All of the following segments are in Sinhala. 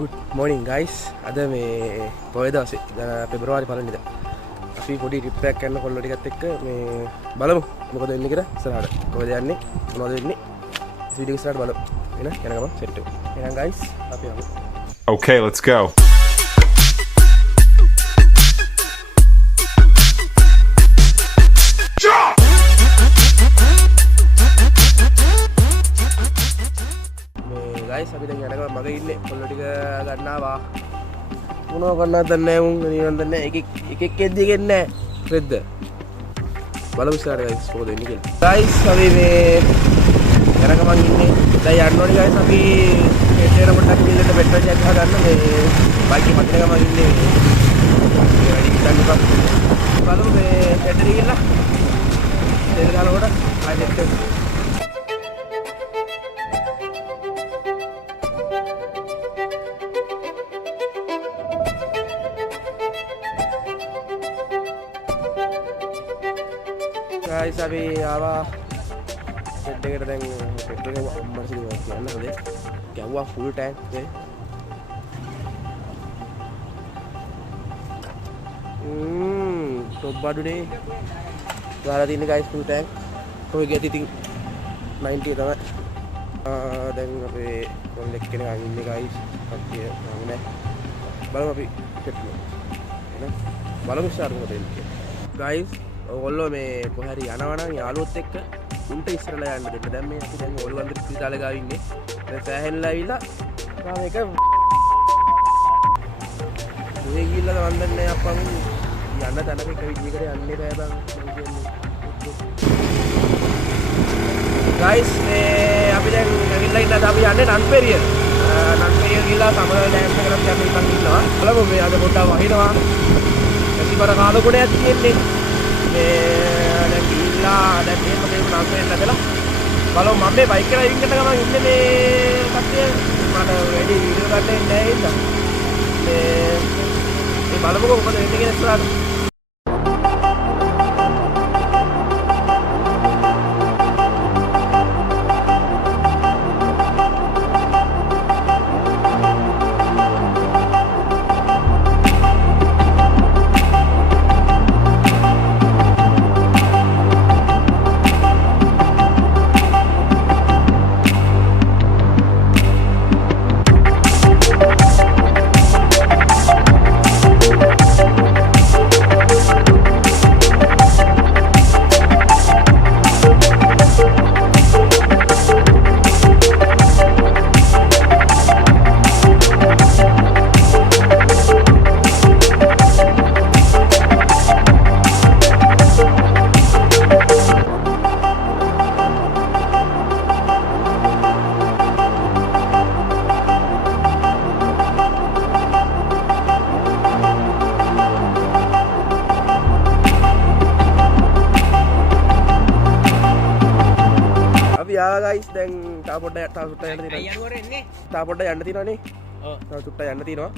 Good morning guys. අද මේ පොය දවසේ පෙබරවාරි 1 වෙනිදා. අපි පොඩි ට්‍රිප් එකක් යන්න කොල්ලෝ ටිකත් එක්ක මේ බලමු මොකද වෙන්නේ කියලා ඉස්සරහට. කොහෙද යන්නේ? මොනවද වෙන්නේ? වීඩියෝ ඉස්සරහට බලමු. එන යන ගමන් සෙට් වෙමු. එහෙනම් guys අපි යමු. Okay, let's go. guys අපි දැන් යනකම් මගේ ඉන්නේ කොල්ලෝ ටික ගන්නවා මොනවා කරන්නද දන්නේ නැහැ උන් නිකන් දන්නේ නැහැ එකෙක් එද්දි ගෙන්නේ නැහැ රෙද්ද බලමු ඉස්සරහට guys කොහොමද වෙන්නේ කියලා guys අපි මේ යනකම් ඉන්නේ දැන් යන්න ඕනේ guys අපි හෙටේට පොඩ්ඩක් ගිහින් පෙට්‍රල් එකක් ගන්න මේ බයික් එක මතින ගමන් ඉන්නේ මේ වැඩි හිටන්න එපා බලමු මේ හෙටේට ගිහිල්ලා තෙල් ගානකොට ආයෙත් guys අපි ආවා සෙට් එකට දැන් පෙට්‍රල් එක අම්මට සිදුවා කියන්න හොදේ ගැව්වා ෆුල් ටැන්ක් එක ටොප් බඩුනේ ගාලා තියෙන guys ෆුල් ටැන්ක් කොයි ගියත් ඉතින් 90 තමයි දැන් අපේ කොල්ලෙක් කෙනෙක් ඉන්නේ guys කට්ටිය නෑ බලමු අපි පෙට්‍රල් එන බලමු ස්ටාර්ට් මොකද වෙන්නේ කියලා guys ඔයගොල්ලෝ මේ කොහේ හරි යනවා නම් යාළුවොත් එක්ක උන්ට ඉස්සරලා යන්න දෙන්න. දැන් මේ අපි දැන් ඔයගොල්ලෝ ඉස්පිරිතාලේ ගාව ඉන්නේ. දැන් සෑහෙනලා ඇවිල්ලා මම එක මේ ගිහිල්ලා මන් දන්නේ අප්පන් යන්න තැනක එක විදිහකට යන්නේ බෑ බං මම කියන්නේ. guys මේ අපි දැන් ඇවිල්ලා ඉන්නද අපි යන්නේ නන්පෙරිය. නන්පෙරිය ගිහිල්ලා සමරල ඩෑම් එකට අපි යන්න ඉන්නවා. බලමු මේ අද පොඩ්ඩක් වහිනවා. ඇසිපර කාලකොණයක් තියෙන්නේ. දැන් ගිහිල්ලා දැන් මේක නම් වෙන්න නැදලා බලමු මම මේ බයික් එක ඩ්‍රයිවිං කරන ගමන් ඉන්නේ මේ කට්ටිය මට වැඩි වීඩියෝ ගන්න ඉන්නේ නැහැ ඉතින් මේ බලමුකෝ මොකද වෙන්නේ කියලා ඉස්සරහට guys දැන් තා පොඩ්ඩක් යන්න තියෙනවා. තා පොඩ්ඩක් යන්න තියෙනවනේ. ඔව්. තා චුට්ටක් යන්න තියෙනවා.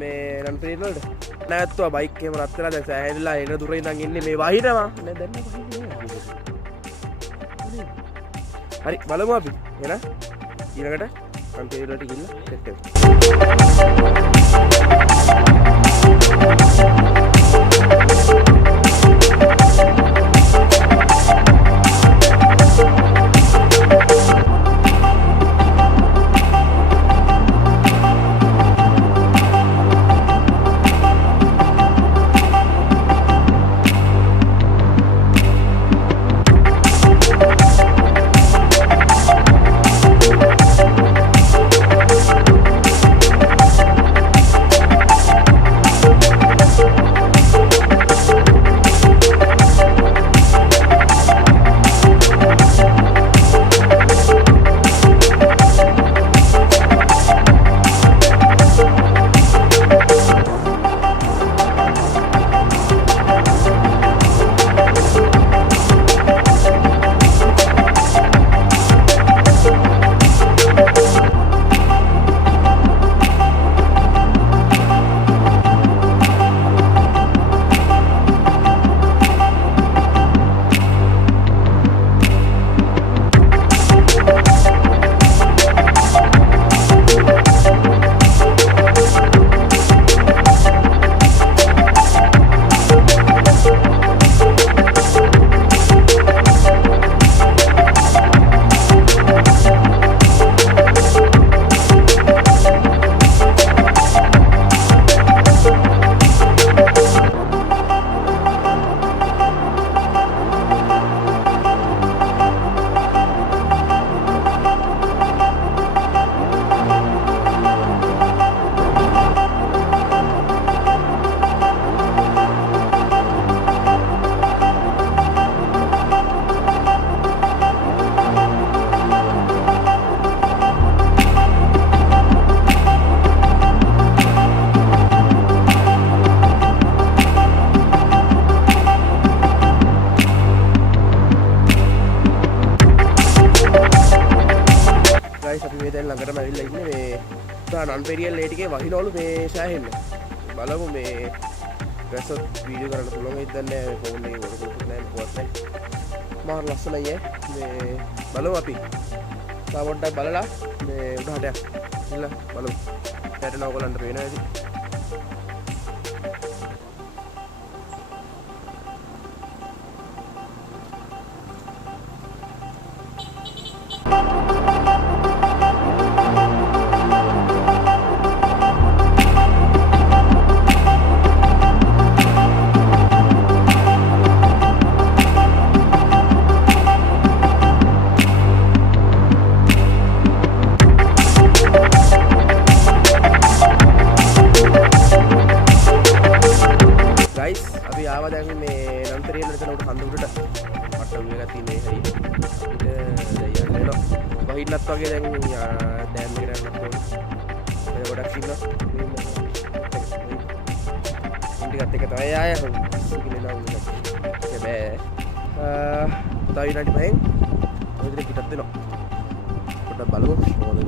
මේ නන්පෙරිය වලට. නැත්තුවා බයික් එකම රත් වෙලා දැන් සෑහෙනලා එන දුර ඉඳන් ඉන්නේ මේ වහිනවා. නේ දැන් වහින්නේ. හරි බලමු අපි. එන ඊළඟට නන්පෙරිය වලට ගිහිල්ලා සෙට් ළඟටම ඇවිල්ලා ඉන්නේ මේ නන් පෙරියල් ඒ ටිකේ වහිනවලු මේ සෑහෙන්න බලමු මේ වැස්සොත් වීඩියෝ කරන්න පුළුවන් වෙයිද දන්නේ නැහැ ෆෝන් එකේ වරකුත් නැහැ මොකවත් නැහැ මාර ලස්සනයි මේ බලමු අපි තා පොඩ්ඩක් බලලා මේ උඩහට ඉන්න බලමු පැටර්න් ඕගලන්ට පේනවා ඇති බහින්නත් වගේ දැන් ඩෑම් එකට යන්නත් ඕනේ. ඒක ගොඩක් ඉන්නවා. ඉන්දිකත් එක තමයි ආය සිගිලලා උන්නේ. හැබැයි තව විනාඩි 5න් ඔය විදිහට පිටත් වෙනවා. පොඩ්ඩක් බලමු කොහොමද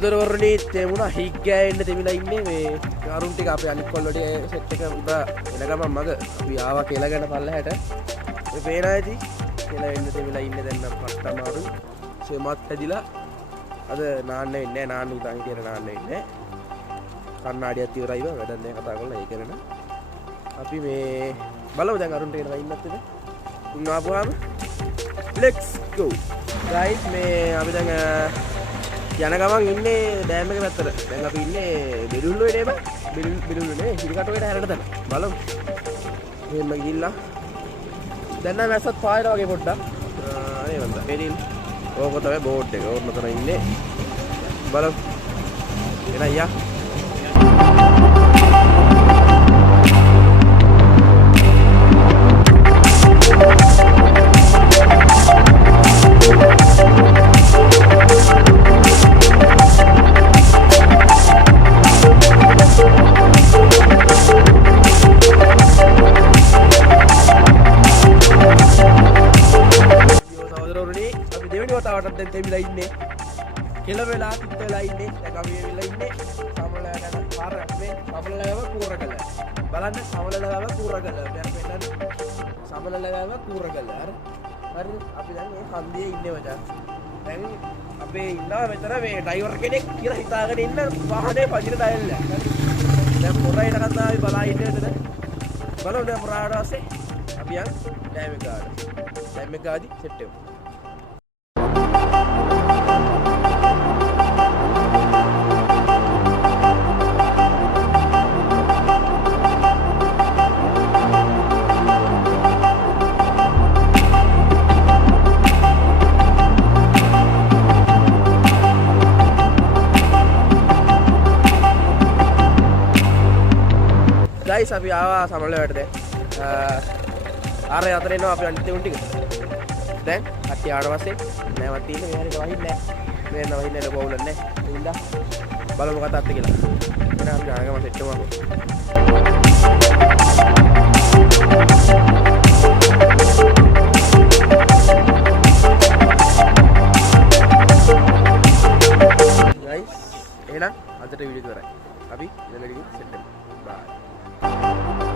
සහෝදරවරුනි තේමුණා හික් ගෑවෙන්න තෙමිලා ඉන්නේ මේ අරුන් ටික අපේ අනිත් කොල්ලෝගේ සෙට් එක උඩ එන ගමන් මග අපි ආවා කියලා ගන්න පල්ලහැට මේ පේනා ඇති කියලා වෙන්න තෙමිලා ඉන්නේ දැන් නම් පට්ට අමාරු සෙමත් ඇදිලා අද නාන්න වෙන්නේ නැහැ නාන්න උදාන් හිටියට නාන්න වෙන්නේ කන්නාඩියක් ඉවරයිව වැඩක් නැහැ කතා කරලා ඒ කරන අපි මේ බලමු දැන් අරුන් ටික එනවා ඉන්නත් ඉතින් උන් ආපුවාම let's go guys මේ අපි දැන් යන ගමන් ඉන්නේ ඩෑම් එක පැත්තට. දැන් අපි ඉන්නේ බෙරුල්ලුවේ නේ බං. බෙරුල්ලු නේ හිරිකටුවේට හැරෙන්න තැන. බලමු. මෙහෙම ගිහිල්ලා. දැන් නම් වැස්සත් පායනවා වගේ පොඩ්ඩක්. අනේ වන්දා. බෙරිල්. ඕක තමයි බෝඩ් එක. ඕක මෙතන ඉන්නේ. බලමු. එන අයියා. දැන් තෙමිලා ඉන්නේ කෙල වෙලා පිට වෙලා ඉන්නේ දැන් අපි වෙලා ඉන්නේ සමලලෑව පාර මේ සමලලෑව කූරගල බලන්න සමලලෑව කූරගල දැන් පෙන්නන්නේ සමලලෑව කූරගල හරි අපි දැන් මේ හන්දියේ ඉන්නේ මචං දැන් අපේ ඉන්නවා මෙතන මේ ඩ්‍රයිවර් කෙනෙක් කියලා හිතාගෙන ඉන්න වාහනේ පදින ඩයල් එක හරි දැන් පොරයිට කතා අපි බලා ඉන්නේ එතන බලමු දැන් පොරාට පස්සේ අපි යන් ඩෑම් එක ගාඩ ඩෑම් එක ගාඩි සෙට් වෙමු guys අපි ආවා සමලලෑවට දැන් ආරේ අතර එනවා අපි අනිත් උන් ටික දැන් කට්ටිය ආවට පස්සේ නැවත් තියෙන්නේ මේ හරියට වහින්නේ නැහැ මේ නෑ වහින්නේ ලොකෝවුල නැහැ ඒ හින්දා බලමු කතාත් කියලා එහෙනම් අපි ආගම සෙට් කරමු guys එහෙනම් අදට වීඩියෝ ඉවරයි අපි ඊළඟ වීඩියෝ සෙට් කරමු bye